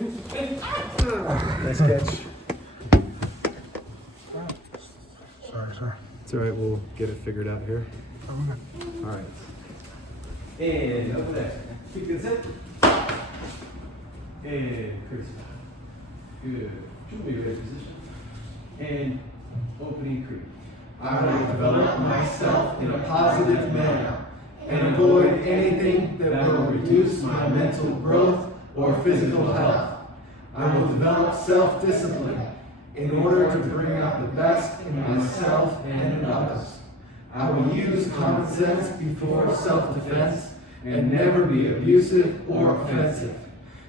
Nice catch. Sorry. It's all right, we'll get it figured out here. Oh, okay. All right. And over there. Keep it set. And crazy. Good. Should be ready position. And opening creep. I will develop myself in a positive manner and avoid anything that will reduce my mental growth or physical health. I will develop self-discipline in order to bring out the best in myself and in others. I will use common sense before self-defense and never be abusive or offensive.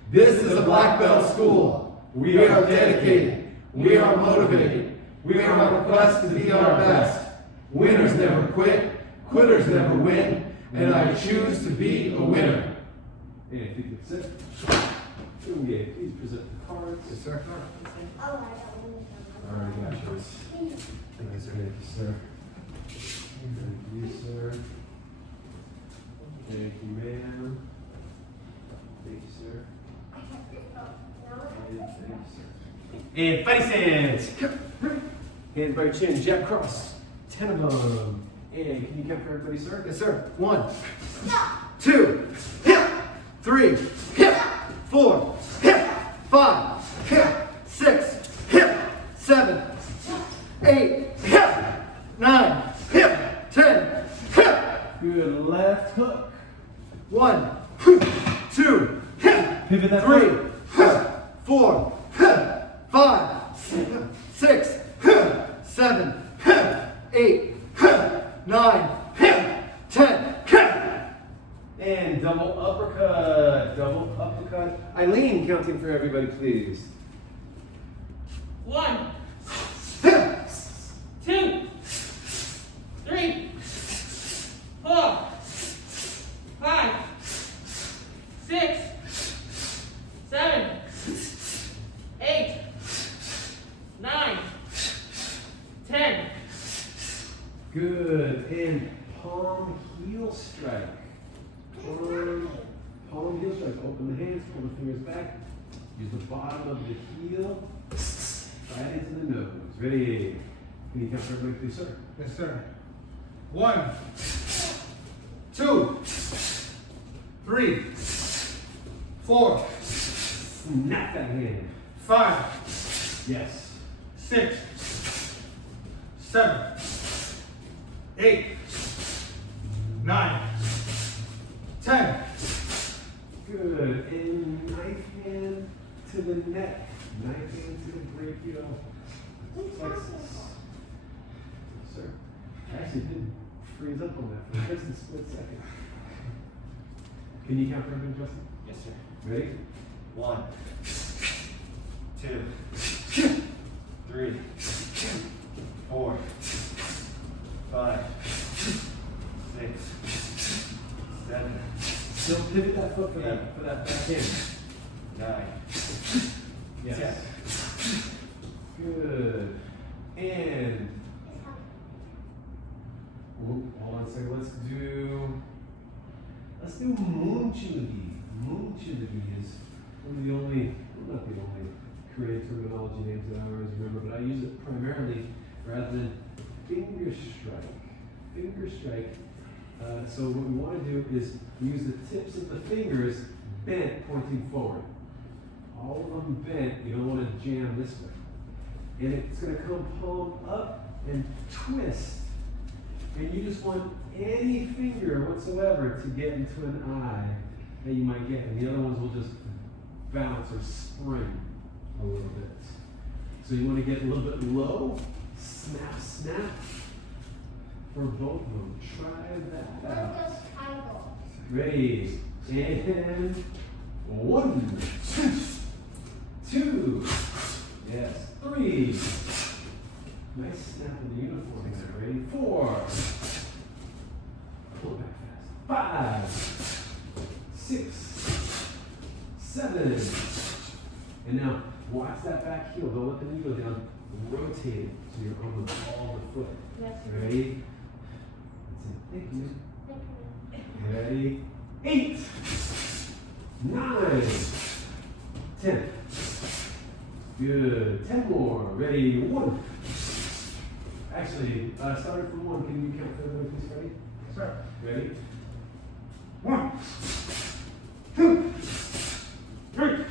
This is a black belt school. We are dedicated. We are motivated. We are on a quest to be our best. Winners never quit. Quitters never win. And I choose to be a winner. And keep it set. Okay, please present the cards. Yes, sir. All right, got yours. Thank you, sir. Thank you, sir. Thank you, ma'am. Thank you, sir. And thank you, sir. And fighting stance. Hands by your chin, jab cross. 10 of them. And can you count for everybody, sir? Yes, sir. 1, 2, 3, 4, 5, 6, 7, 8, 9, 10. Good left hook. 1, 2, Pivot that 3, foot. 4, 5, 6, 7, 8, 9, 10. And double uppercut. Double uppercut. Eileen, counting for everybody, please. 1, 2, 3, 4, 5, 6, 7, 8, 9, 10. Good. And palm heel strike. Palm heel strike. Open the hands, pull the fingers back. Use the bottom of the heel. Right into the nose. Ready? Can you count for everybody, please, sir? Yes, sir. 1, 2, 3, 4, Snap that hand. 5, Yes. 6, 7, 8, 9, 10. Good. And knife hand to the neck. Knife hand to the brachial plexus. Sir, I actually did freeze up on that for just a split second. Can you count for everybody, Justin? Yes, sir. Ready? 1, 2, 3, 4, 5, 6, 7, Don't pivot that foot for that back hand. 9. Yes. Good. And hold on a second. Let's do moon chiligi. Moon chiligi is one of the only, well, not the only creative terminology names that I always remember, but I use it primarily rather than finger strike. Finger strike. So what we want to do is use the tips of the fingers bent, pointing forward. All of them bent. You don't want to jam this way. And it's going to come palm up and twist. And you just want any finger whatsoever to get into an eye that you might get. And the other ones will just bounce or spring a little bit. So you want to get a little bit low. Snap, snap. For both of them. Try that out. Ready. And 1, 2, yes, 3. Nice snap of the uniform there. Ready? 4. Pull it back fast. 5, 6, 7. And now watch that back heel. Don't let the knee go down. Rotate it so you're on the ball of the foot. Yes. Ready? That's it. Thank you. Ready? 8, 9, 10. Good. 10 more. Ready? 1. Actually, starting from 1, can you count further, please, Freddie? Yes, sir. Ready? 1, 2, 3,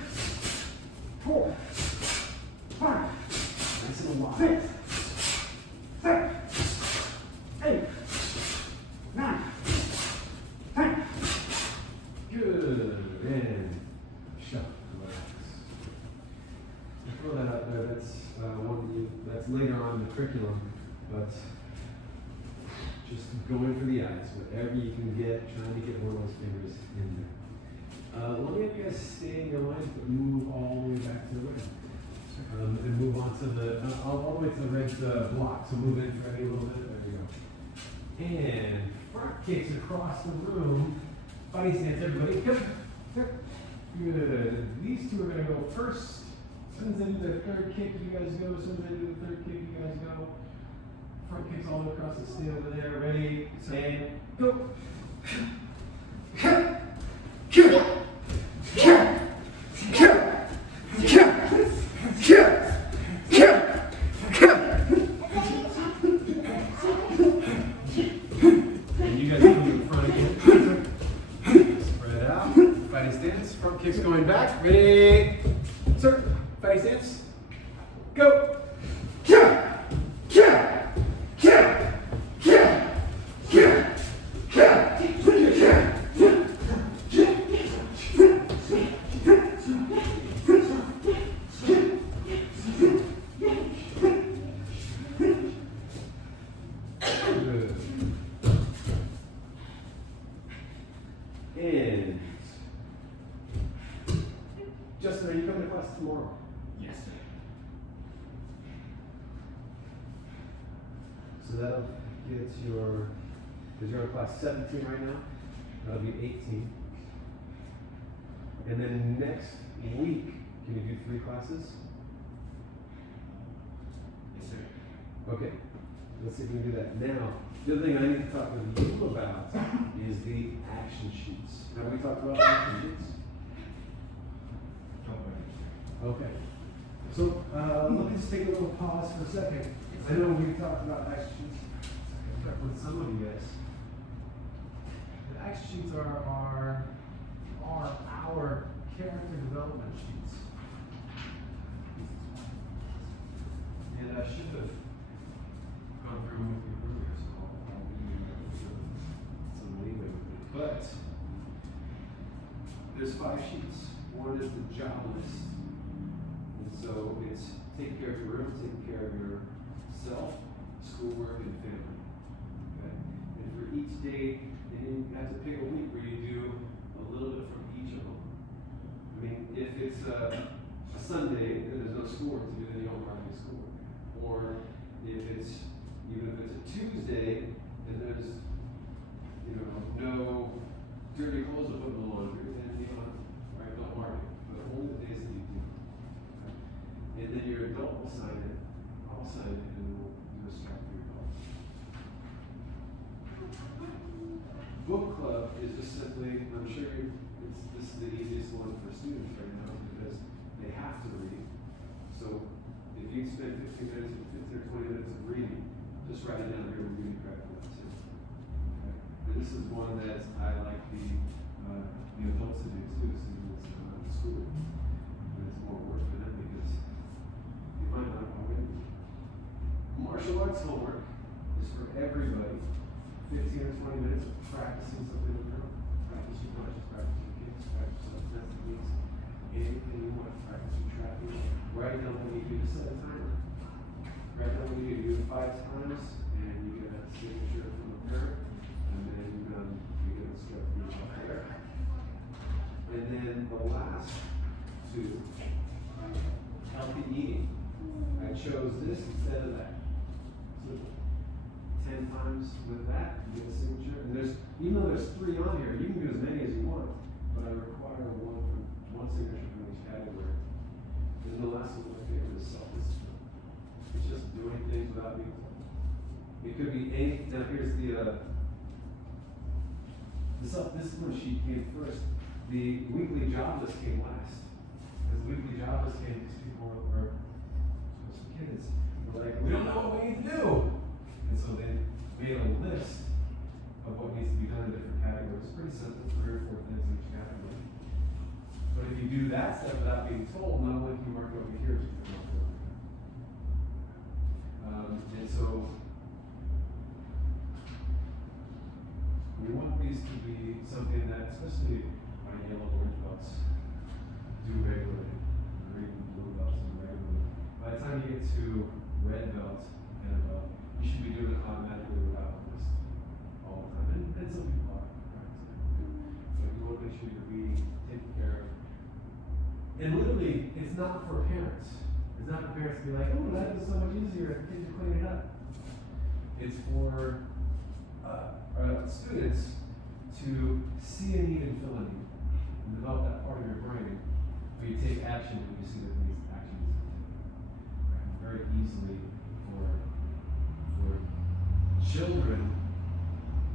4, 5, Nice and wide. 6, 7, 8, 9, 10. Good. And shut. Relax. Throw that out there. That's that's later on in the curriculum, but just going for the eyes, whatever you can get, trying to get one of those fingers in there. Let me have you guys stay in your lines, but move all the way back to the red. And move on to the, all the way to the red block. So move in, Freddie, a little bit. There you go. And front kicks across the room. Body stance, everybody. Yep. Good. These two are going to go first. As soon as I do the third kick, you guys go. As soon as I do the third kick, you guys go. Front kicks all the way across the stand over there. Ready, and go. And you guys come to the front again. Spread out. Fighting stance. Front kicks going back. Ready, sir. Fighting stance. Go. Good. And Justin, are you coming to class tomorrow? Yes, sir. So that'll get your, because you're in class 17 right now, that'll be 18. And then next week, can you do 3 classes? Yes, sir. Okay, let's see if we can do that. Now, the other thing I need to talk with you about is the action sheets. Have we talked about action sheets? Don't worry. Okay. So, let me just take a little pause for a second. I know we talked about action sheets with some of you guys. The action sheets are our character development sheets. And I should have gone through them with you earlier, so I'll give you some leeway with it. But there's 5 sheets. One is the job list. And so it's take care of your room, take care of yourself, schoolwork, and family. Okay? And for each day, you have to pick a week where you do a little bit from each of them. I mean, if it's a Sunday and there's no schoolwork to do, then you don't have any schoolwork. Or even if it's a Tuesday and there's, no dirty clothes to put in the laundry, then you don't mark it. But only the days that you do. Okay? And then your adult will sign it. I'll sign it, and we'll do a swap for your adult. Book club is just simply, I'm sure this is the easiest one for students right now because they have to read. So if you spend 15 minutes or 20 minutes of reading, just write it down here with reading credit for that too. Okay? And this is one that I like the adults to do too, students in school. And it's more work for them because they might not already. Martial arts homework is for everybody. 15 or 20 minutes of practicing something with them. Practice your punches, practice your kicks, practice your techniques, anything you want. Practice your trapping. Write down what you do to set a timer. Write down what you do 5 times, and you get a signature from the parent, and then you get a script from the player. And then the last 2, healthy eating. I chose this instead of that. So 10 times with that, you get a signature. And even though there's 3 on here, you can do as many as you want, but I require one signature from each category. And the last one, my favorite, is self-discipline. It's just doing things without being told. It could be any. Now here's the self-discipline sheet came first. The weekly job list came last. Because the weekly practice that without being told, not only can you mark it over here, but you can mark it over here. And so, we want these to be something that, especially my yellow orange belts, do regularly, or even blue belts do regularly. By the time you get to red belt and above, you should be doing it automatically without this all the time. And some people are practicing. So you want to make sure you're being taken care of. And literally, it's not for parents. It's not for parents to be like, oh, that is so much easier. Kids are cleaning it up. It's for students to see a need and fill a need and develop that part of your brain where you take action when you see that these actions very easily for children,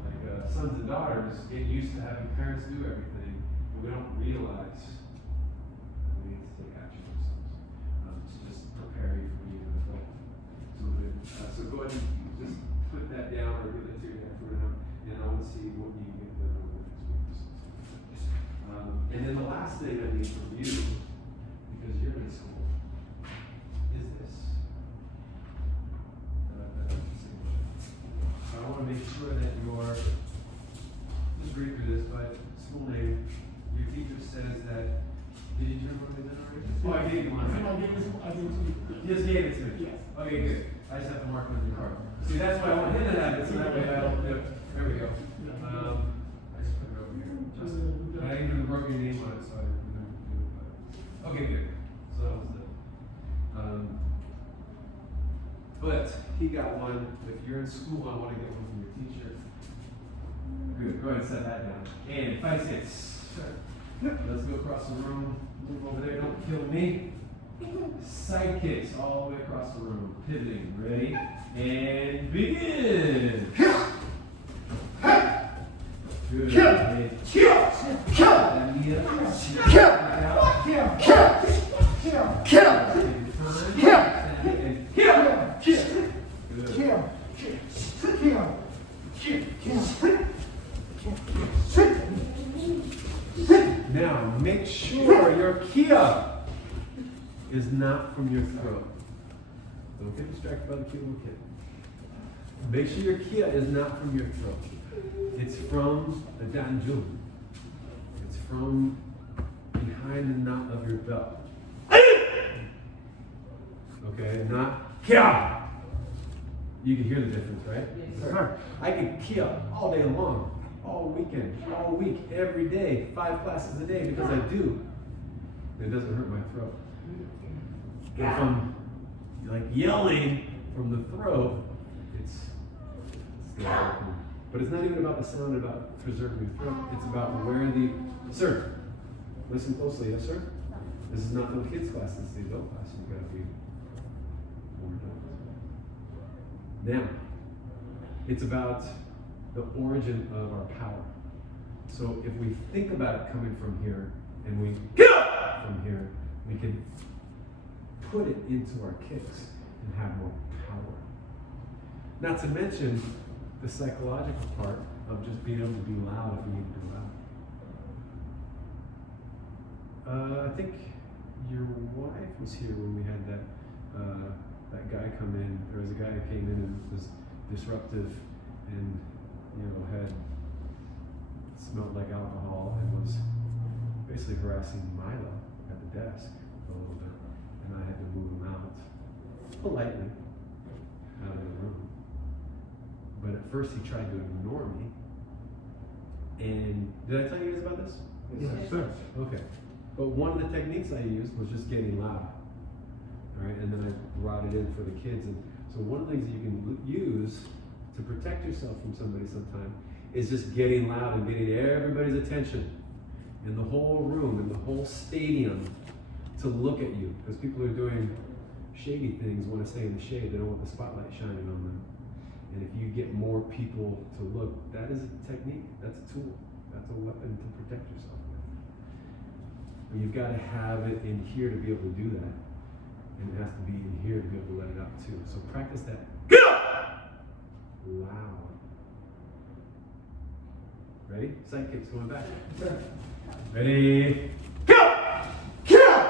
like sons and daughters, get used to having parents do everything, but we don't realize that we need to take action ourselves to just prepare you for being an adult. So go ahead and just put that down or give it to your neck for now, and I want to see what you get done over the next week. And then the last thing I need from you, because you're in school, is this. I want to make sure that your, just read through this, but school name, your teacher says that, did you remember that already? Oh, I gave you one. I gave it to you. You just gave it to me? Yes. Okay, good. I just have to mark it on your card. See, that's why I want him to have it, so that way I don't, there we go. I just put it over here. But I even wrote your name on it, so I didn't do it. Okay, good. So that was but he got one. If you're in school, I want to get one from your teacher. Good. Go ahead and set that down. And 5, 6. Let's go across the room. Move over there. Don't kill me. Side kicks all the way across the room. Pivoting. Ready? And begin. Good. Now, make sure your kia is not from your throat. Don't get distracted by the cute little kid. Make sure your kia is not from your throat. It's from the danjun. It's from behind the knot of your belt. Okay, not kia. You can hear the difference, right? Yes, sir. I can kia all day long, all weekend, all week, every day, 5 classes a day because I do. It doesn't hurt my throat. If I'm like yelling from the throat, it's not working. But it's not even about the sound, about preserving your throat. It's about where the, sir, listen closely, yes sir? This is not the kids class, it's the adult class. You've got to be more adult. Now, it's about the origin of our power. So if we think about it coming from here, and we get up from here, we can put it into our kicks and have more power. Not to mention the psychological part of just being able to be loud if we need to be loud. I think your wife was here when we had that guy come in. There was a guy who came in and was disruptive and had smelled like alcohol and was basically harassing Milo at the desk a little bit, and I had to move him out politely out of the room. But at first he tried to ignore me. And did I tell you guys about this? Yes, sir. Okay. But one of the techniques I used was just getting loud. All right, and then I brought it in for the kids. And so one of the things you can use to protect yourself from somebody sometime is just getting loud and getting everybody's attention in the whole room, in the whole stadium to look at you. Because people are doing shady things, want to stay in the shade, they don't want the spotlight shining on them. And if you get more people to look, that is a technique, that's a tool, that's a weapon to protect yourself with. But you've got to have it in here to be able to do that. And it has to be in here to be able to let it out too. So practice that. Get up! Loud. Ready? Side kicks going back. Ready? Get up! Get up!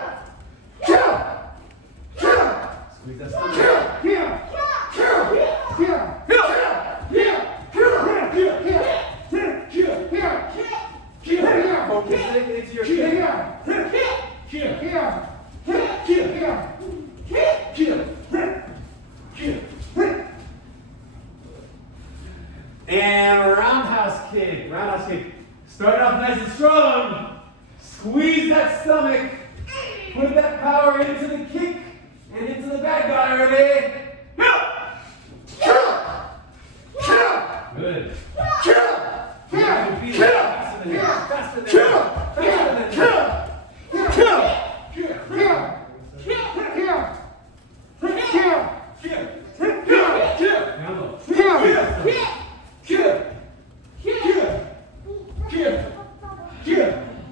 And roundhouse kick. Roundhouse kick. Start off nice and strong. Squeeze that stomach. Put that power into the kick and into the bad guy. Ready? Good. Faster than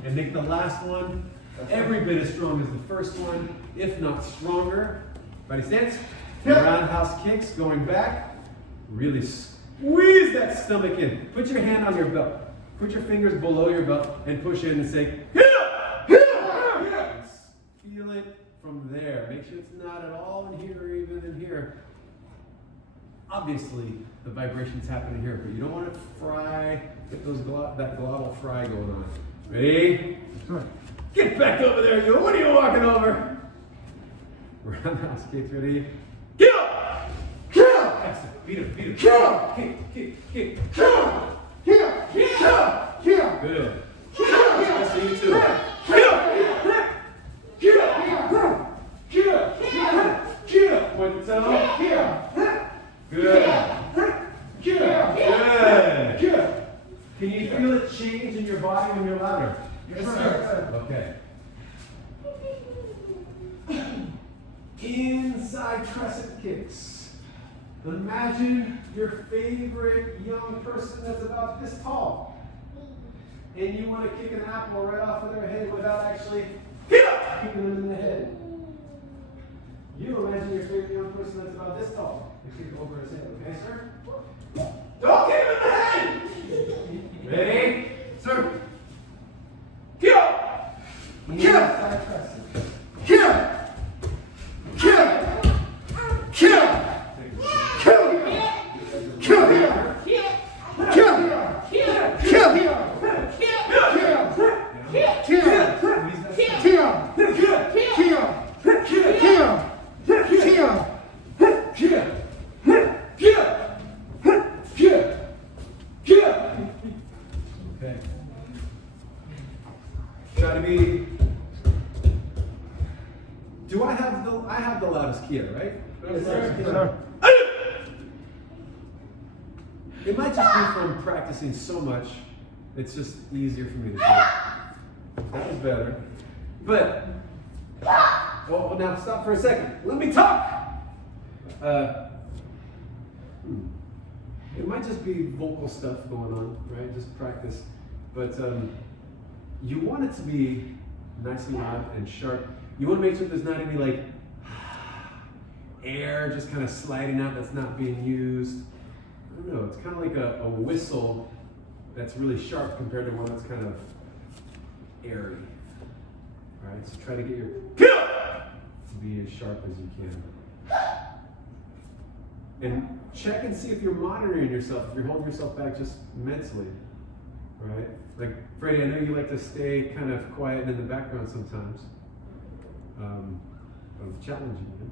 and make the last one every bit as strong as the first one, if not stronger. Ready, stance. Roundhouse kicks, going back. Really squeeze that stomach in. Put your hand on your belt. Put your fingers below your belt and push in and say, feel it from there. Make sure it's not at all in here or even in here. Obviously, the vibration's happening here, but you don't want to fry, get that glottal fry going on. Ready? Get back over there, you. What are you walking over? Roundhouse kicks, ready? Get up! Excellent. Beat him. Kick. Good. Nice to you too. Point the toe. Good. Can you feel it change in your body when you're louder? Yes, sir. Okay. Inside crescent kicks. Imagine your favorite young person that's about this tall. And you want to kick an apple right off of their head without actually kicking them in the head. You imagine your favorite young person that's about this tall. And kick over his head, okay, sir? Don't kick him in the head! Ready? Sir. Inside crescent. Okay. Try to be. Do I have the loudest Kia, right? Yes, sir. It might just be from practicing so much, it's just easier for me to do. That was better. But, well, now stop for a second. Let me talk! It might just be vocal stuff going on, right? Just practice. But you want it to be nice and loud and sharp. You want to make sure there's not any like air just kind of sliding out that's not being used. I don't know, it's kind of like a whistle that's really sharp compared to one that's kind of airy. All right, so try to get your to be as sharp as you can. And check and see if you're monitoring yourself, if you're holding yourself back just mentally, right? Like, Freddie, I know you like to stay kind of quiet and in the background sometimes. But it's challenging, you know?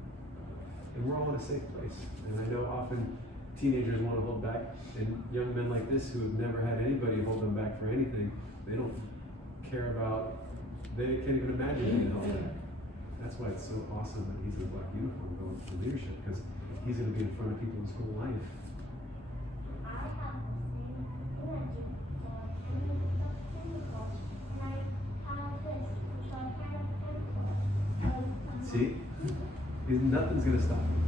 And we're all in a safe place. And I know often teenagers want to hold back, and young men like this who have never had anybody hold them back for anything, they don't care about, they can't even imagine being held back. That's why it's so awesome that he's in a black uniform going for leadership, because he's going to be in front of people his whole life. See? Nothing's going to stop him.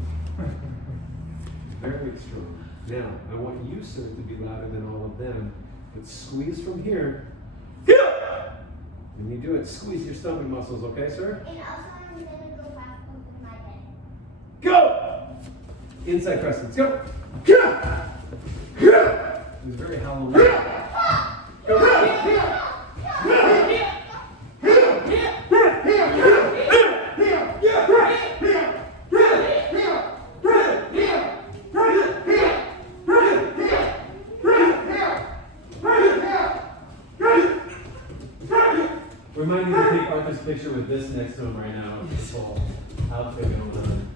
Very strong. Now, I want you, sir, to be louder than all of them, but squeeze from here. When you do it, squeeze your stomach muscles, okay, sir? And also, I'm going to go fast with my head. Go! Inside crescents, go! It's very Halloween. Go! Remind me to take Arthur's picture with this next to him right now. now with this whole outfit going on.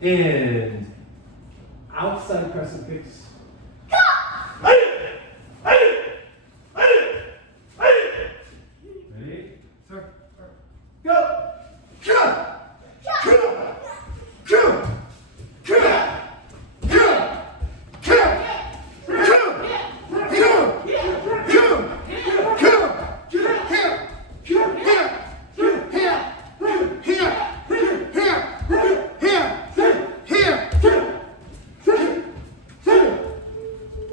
And outside crescent kicks. Ready? Sir. Go!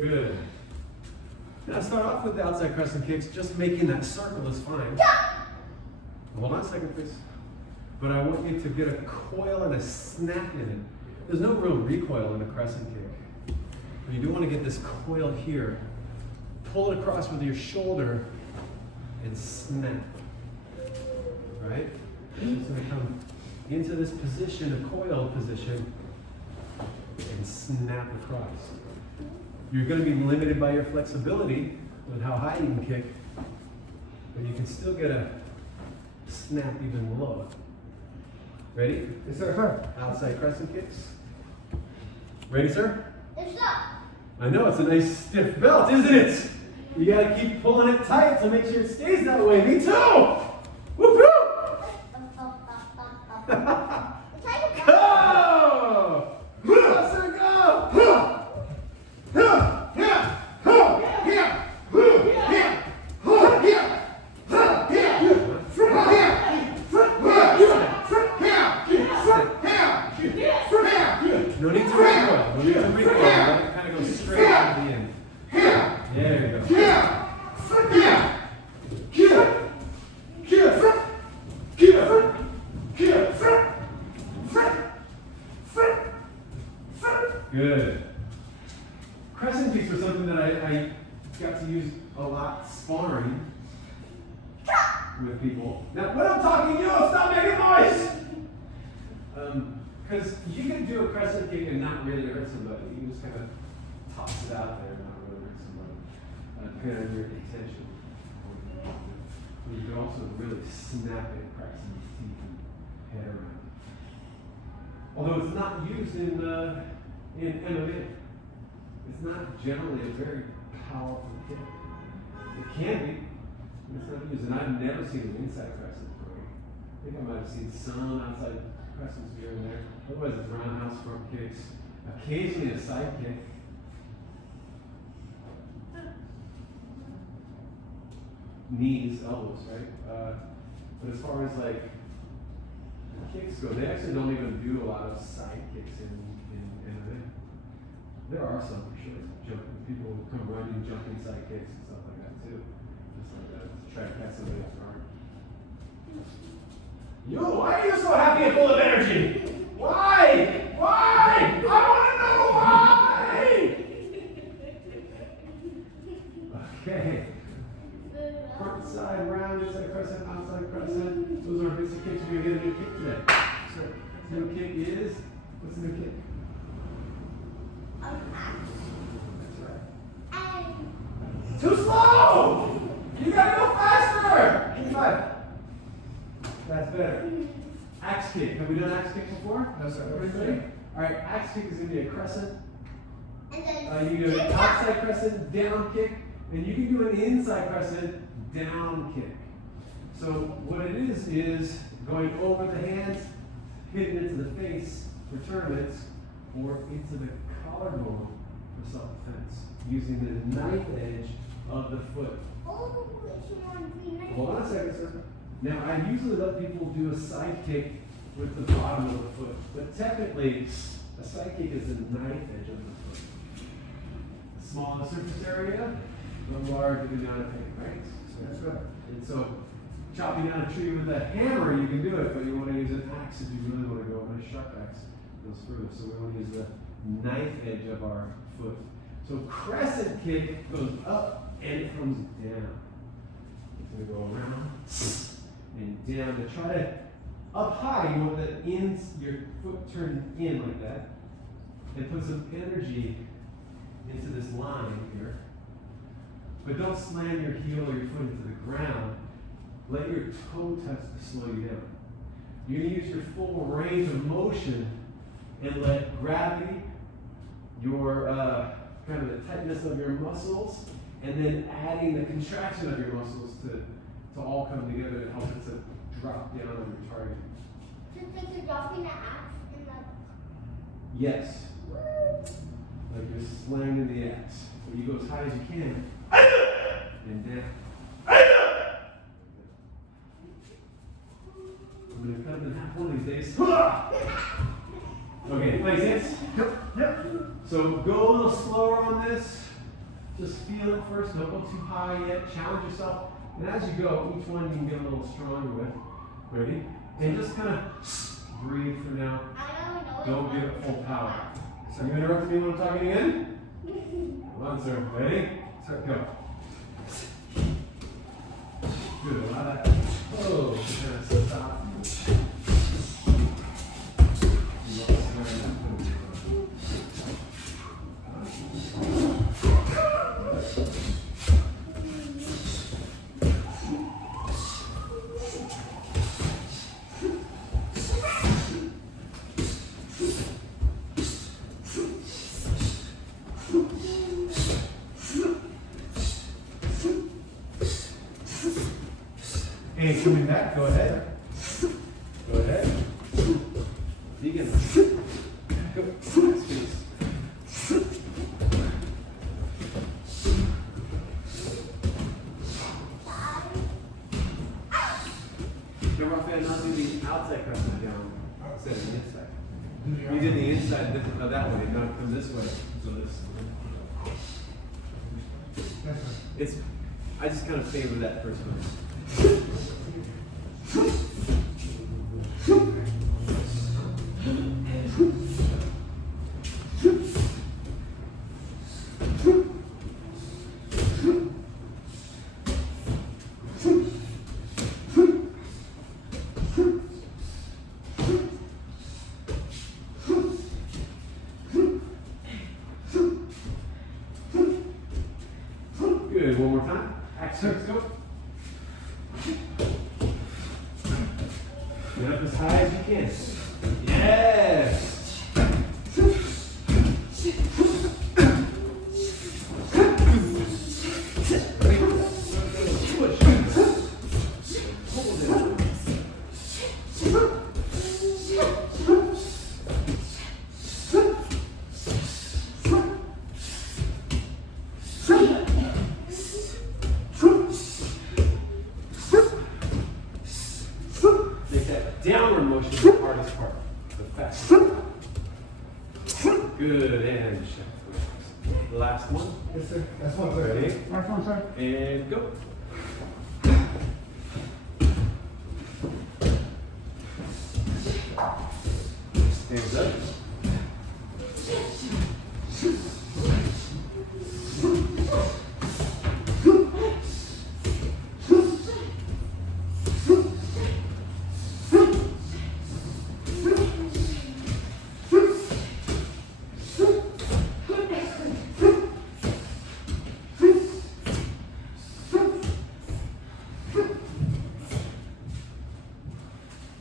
Good. Now start off with the outside crescent kicks, just making that circle is fine. Hold on a second, please. But I want you to get a coil and a snap in it. There's no real recoil in a crescent kick. But you do want to get this coil here. Pull it across with your shoulder and snap. Right? It's going to come into this position, a coil position, and snap across. You're going to be limited by your flexibility with how high you can kick, but you can still get a snap even lower. Ready? Yes, sir. Outside crescent kicks. Ready, sir? Yes, sir. I know, it's a nice stiff belt, isn't it? You gotta keep pulling it tight to make sure it stays that way. Me too! Whoop whoop! Go! Let's go! No need to recoil. No need to recoil. Let it kind of go straight to the end. There you go. Good. Crescent kicks were something that I got to use a lot sparring with people. Now, when I'm talking to you, stop making noise! Because you can do a crescent kick and not really hurt somebody. You can just kind of toss it out there and not really hurt somebody, depending on your intention. You can also really snap it, crack some teeth and head around. Although it's not used in MMA. It's not generally a very powerful kick. It can be, but it's not used. And I've never seen an inside crescent throw. I think I might have seen some outside crescents here and there. Otherwise, it's roundhouse front kicks. Occasionally a side kick. Knees, elbows, right? But as far as like kicks go, they actually don't even do a lot of side kicks in MMA. There are some for sure. People who come running, jumping side kicks and stuff like that too. Just like that, to try to catch somebody off guard. Why are you so happy and full of energy? Why? Why? I want to know why! Okay. Front side round, inside crescent, outside crescent. Those are basic kicks. You're going to get a new kick today. So, new kick is, what's the new kick? That's right. Too slow! You gotta go faster! 85. That's better. Axe kick. Have we done axe kick before? No, sir. Everybody? Alright, axe kick is going to be a crescent. And then You do an outside crescent, down kick, and you can do an inside crescent, down kick. So what it is going over the hands, hitting into the face for tournaments, or into the collarbone for self-defense, using the knife edge of the foot. Hold on a second, sir. Now, I usually let people do a side kick with the bottom of the foot, but technically, a side kick is the knife edge of the foot. Small in the surface area, but large in the amount of pain, right? So that's right. And so, chopping down a tree with a hammer, you can do it, but you want to use an axe if you really want to go with a sharp axe. Goes through. So we want to use the knife edge of our foot. So crescent kick goes up and it comes down. It's going to go around and down. To try to up high, you want the ends, your foot turned in like that, and put some energy into this line here. But don't slam your heel or your foot into the ground. let your toe test to slow you down. You're going to use your full range of motion and let gravity, your kind of the tightness of your muscles, and then adding the contraction of your muscles to all come together to help it to drop down on your target. Just like you're dropping the axe in the. Yes. Like you're slanging the axe. But you go as high as you can. And down. I'm going to cut them in half one of these days. Okay, play sense? Yep. So go a little slower on this. Just feel it first. Don't go too high yet. Challenge yourself. And as you go, each one you can get a little stronger with. Ready? And just kind of breathe for now. I don't know. Don't give it full power. So you interrupt me when I'm talking again? Come on, sir. Ready? Start, go. Good. Allow that. Oh, kind of stop. And coming back, go ahead. Go ahead. Vegan. Go. Nice piece. Remember, Raphael, not do the outside crescent down instead of the inside. You did the inside that way, not come this way. So this. It's. I just kind of favor that personally. Good, one more time. Action, let's go. Get up as high as you can. Yes! Push. Hold it. Make that downward motion the hardest part, the fastest. Good, and shift. Last one. Yes, sir. That's one, sir. Ready? Last one, sir. And go. Hands up.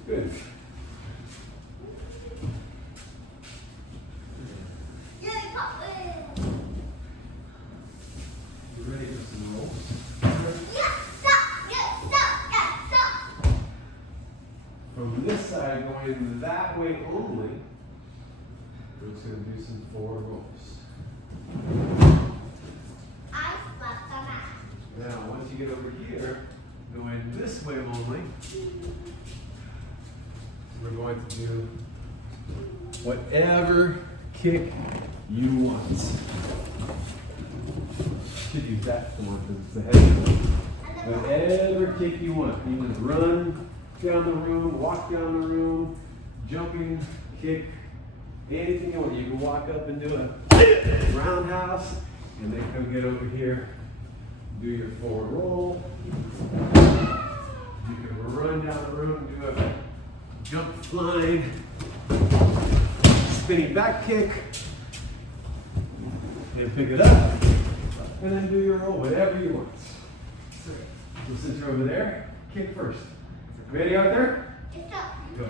Good. You ready for some rolls? From this side going that way only, we're just going to do some forward rolls. Now, once you get over here, going this way only, we're going to do whatever kick you want. Should use that for one because it's a heavy one. Whatever kick you want. You can just run down the room, walk down the room, jumping kick, anything you want. You can walk up and do a roundhouse, and then come get over here, do your forward roll. You can run down the room and do a jump flying, spinning back kick, and pick it up, and then do your roll, whatever you want. So since you're over there, kick first. Ready, Arthur? It's up. Go.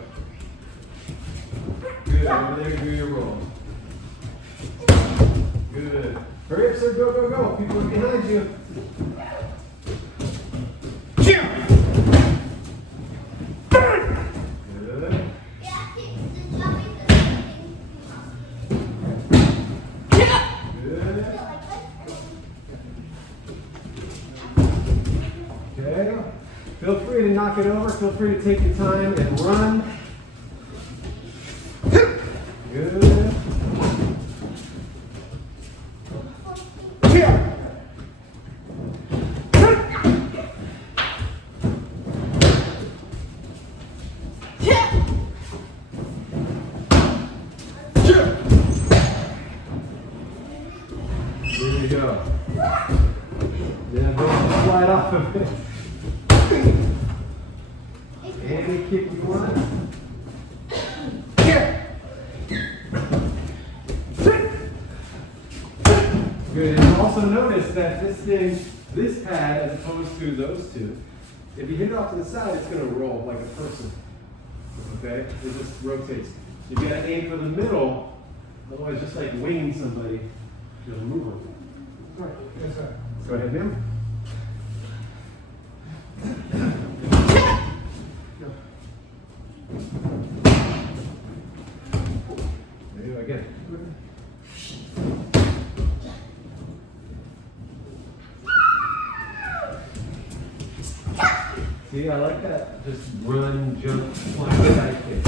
Good. Over there, do your roll. Good. Hurry up, sir. Go, go, go. People are behind you. Good. Yeah, keep the jumping the thing. Good. Okay. Feel free to knock it over. Feel free to take your time and run. Good. Here you go. Yeah, don't slide off of it. Any kick you want. Good. And also notice that this pad, as opposed to those two, if you hit it off to the side, it's going to roll like a person. Okay? It just rotates. You got to aim for the middle, otherwise, just like winging somebody, you'll move them. Right. Yes, sir. Go ahead, ma'am. There you go again. See, I like that. Just run, jump, flying side kick.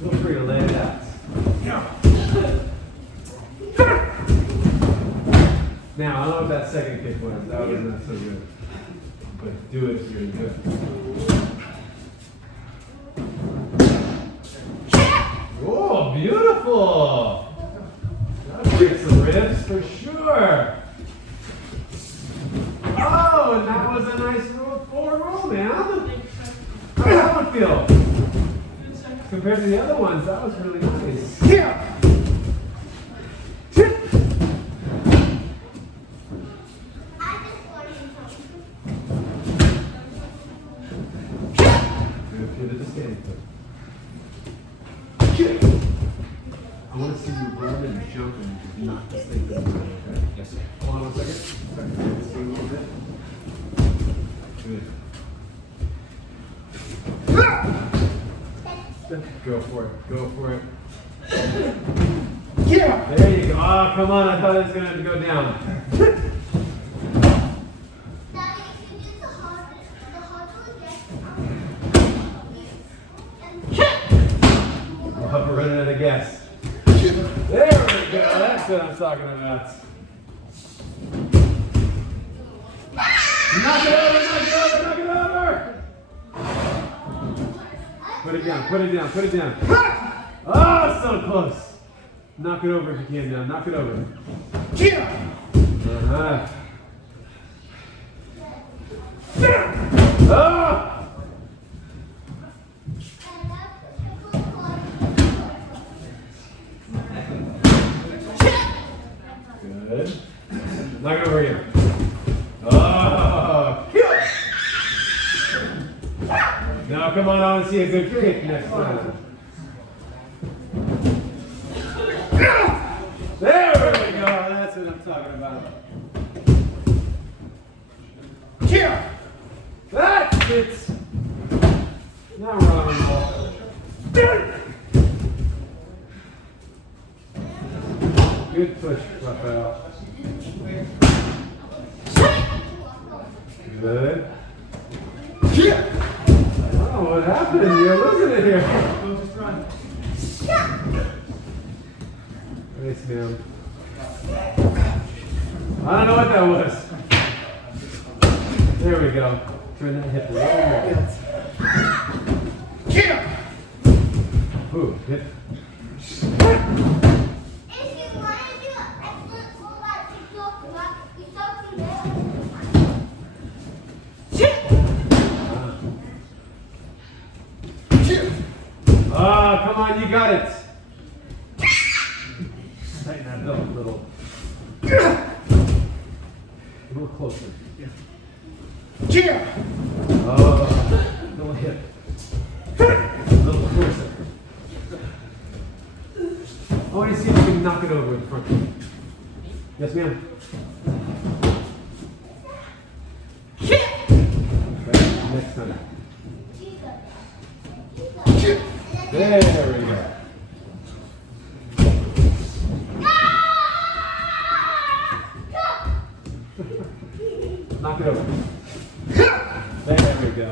Feel free to lay it out. Now, I don't know what that second kick was. That was not so good. But do it if you're good. Oh, beautiful! That'll break some ribs for sure. Oh, and that was a nice forward roll, man. How did that one feel? Compared to the other ones, that was really nice. Yeah. I want to see you run and jump and knock this thing down. Okay? Yes, sir. Hold on 1 second. Back to this thing a little bit. Good. Go for it. Go for it. Yeah. There you go. Oh, come on. I thought it was going to go down. We're running out of gas. There we go. That's what I'm talking about. Knock it over, knock it over, knock it over. Put it down, put it down, put it down. Oh, so close. Knock it over if you can now. Knock it over. Uh-huh. Oh! Good. Knock it over here. Oh! Now come on, I want to see a good kick next time. There we go. That's what I'm talking about. That's it. Now rock and roll. Good push, Raphael. Good. Oh, what happened? You're losing it here. Just run. Nice, man. I don't know what that was. There we go. Turn that hip a little more. Ooh, hip. Ah, come on, you got it. Tighten that belt a little. A little closer. Yeah. Oh, little hip. Little closer. I want to see if you can knock it over in front. Yes, ma'am. Okay, next time. There we go. Knock it over. There we go.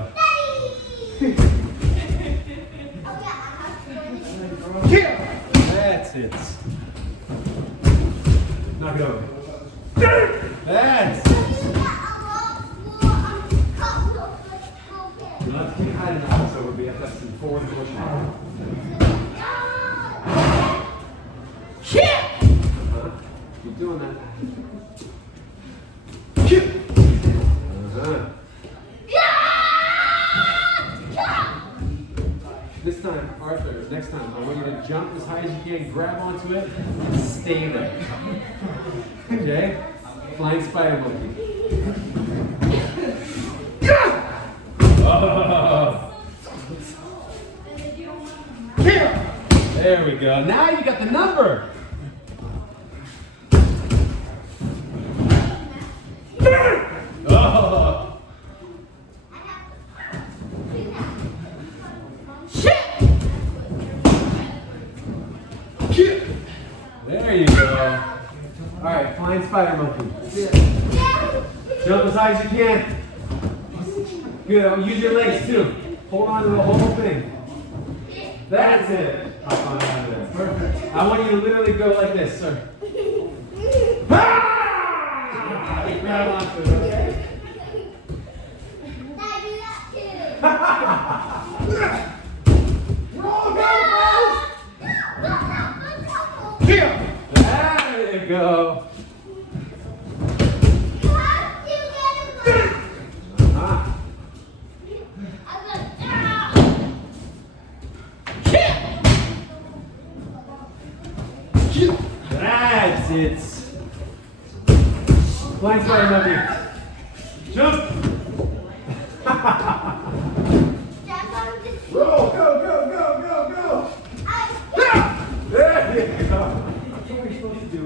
That's it. Knock it over. That's it. Now let's keep hiding that so we'll be at that forward motion. Keep doing that. This time, Arthur, next time, I want you to jump as high as you can, grab onto it, and stay there. Okay? Flying spider monkey. Oh. There we go. Now you got the number. Oh. There you go. All right, flying spider monkey. Jump as high as you can. Good. Use your legs too. Hold on to the whole thing. That's it. Hop on out of there. Perfect. I want you to literally go like this, sir. Grab onto it, okay? Roll, go, guys! There you go. That's it. Flying spider monkey. Jump. Roll. Go, go, go, go, go. There you go. That's what we're supposed to do.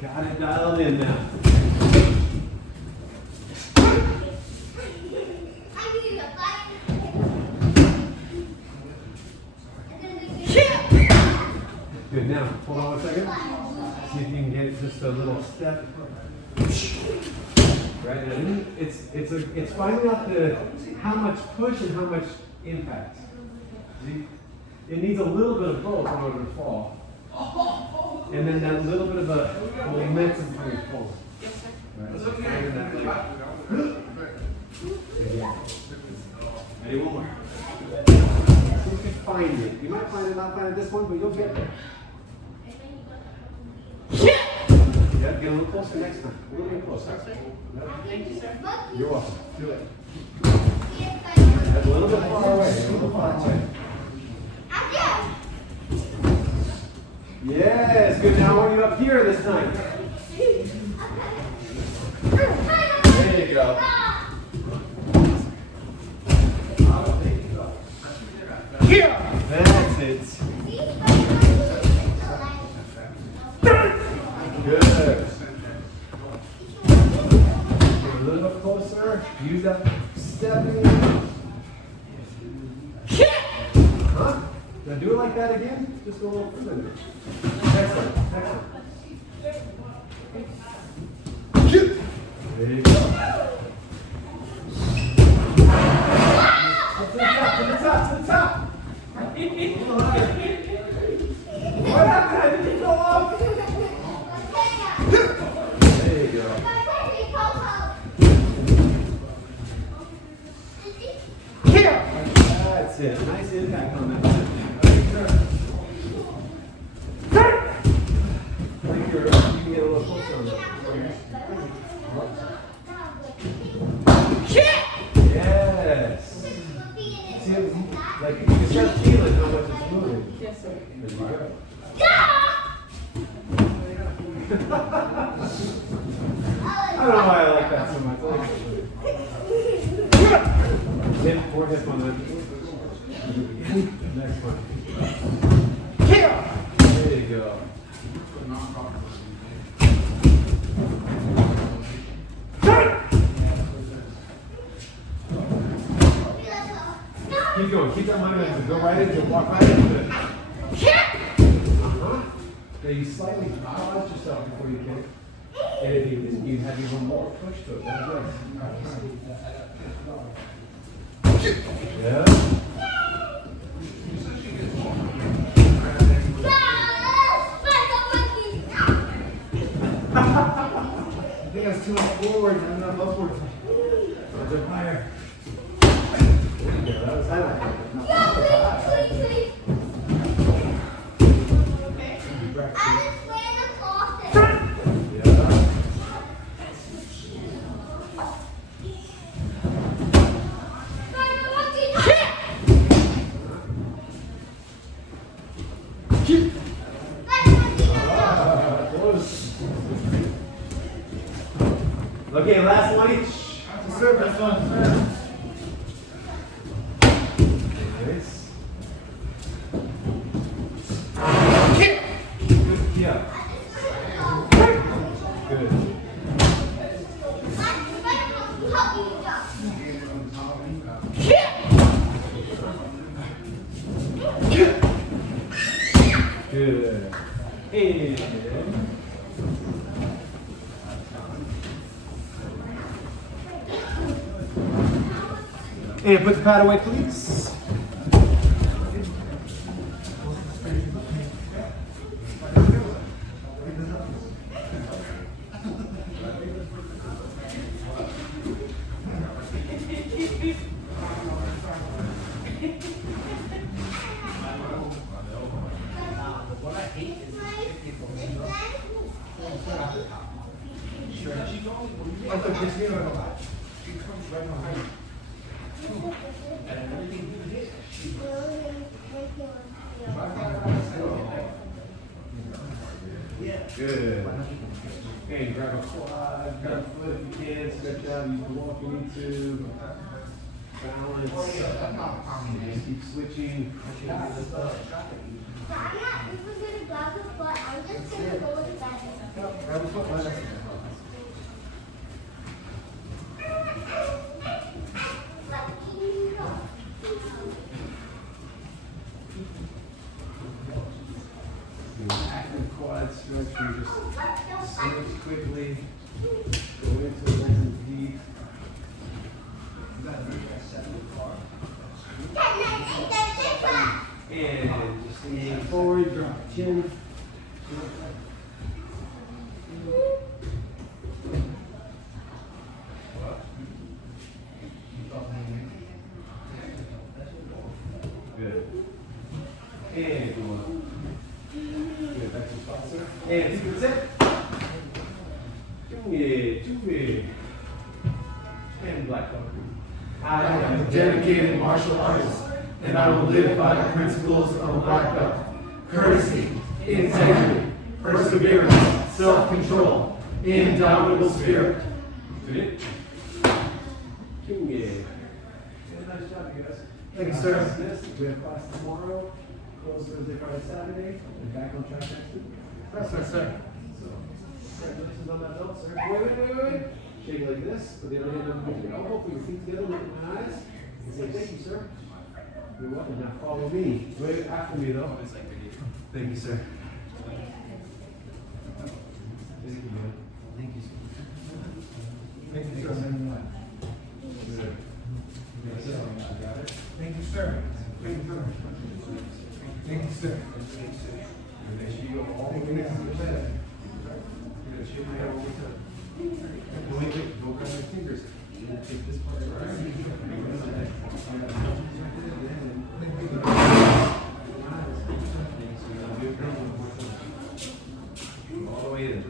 Got it dialed in now. Good, now, hold on 1 second. See if you can get just a little step. Right, and it's finding out how much push and how much impact. See? It needs a little bit of both in order to fall. And then that little bit of a momentum coming forward. Right, so finding that Ready, one more. See if you find it. You might find it, not find it this one, but you'll get there. Yeah, get a little closer next time. A little bit closer. Thank you, sir. You're welcome. Do it. That's a little bit far away. A little far away. Yes, good. Now I want you up here this time. There you go. Here. That's it. Good. Get a little bit closer. Use that stepping. Huh? Now do it like that again. Just go a little further. Excellent. Excellent. There you go. Up to the top, to the top, to the top. What happened? I didn't go up. There you go. That's it. Nice impact on that. I think you can get a little closer on that. Yes. See, like you can start feeling how much it's moving. Yes, sir. There you go. don't know why I like that so much. More hip on that. Next one. There you go. Keep going. Keep that momentum. Go right into it. Walk right into it. Now you slightly pause yourself before you kick. And if you didn't, you have even more push to it. That's right. Yeah. I think I was too much forward, not enough upward. A bit higher. There you go. That was high. Okay, last one each. Serve that one. Nice. Good. Yeah. Good. Good. And put the pad away, please. Good. Okay, grab a quad, grab a foot if you can, stretch out, use the walk you need to. Balance. Just keep switching. I'm not even gonna grab the foot, I'm just gonna go with the back. Grab a foot, Active quad stretch, you just switch quickly, go into it nice and deep. And just lean forward, drop the chin. Good. And go on. Good, back to spot, sir. And super set. Do it. And black belt. I am a dedicated martial artist, and I will live by the principles of a black belt. Courtesy, integrity, perseverance, self-control, indomitable spirit. Good. Nice job, you guys. Thank you, sir. We have class tomorrow, closed Thursday, Friday, Saturday, and back on track next week. That's right, sir. So, congratulations on that belt, sir. Wait. Shake like this, put the other hand up with your elbow, put your feet together, look in my eyes, and say, thank you, sir. You're welcome. Now follow me. Wait after me, though. Thank you, sir. Thank you, man. Thank you, sir. Thank you, sir. Good. Thank you, sir. Thank you, sir. Thank you, sir. Make sure you go all the way down to the bed. You're going to shake your head one more time. Wait, don't grab your fingers. You're going to take this part right. All the way in.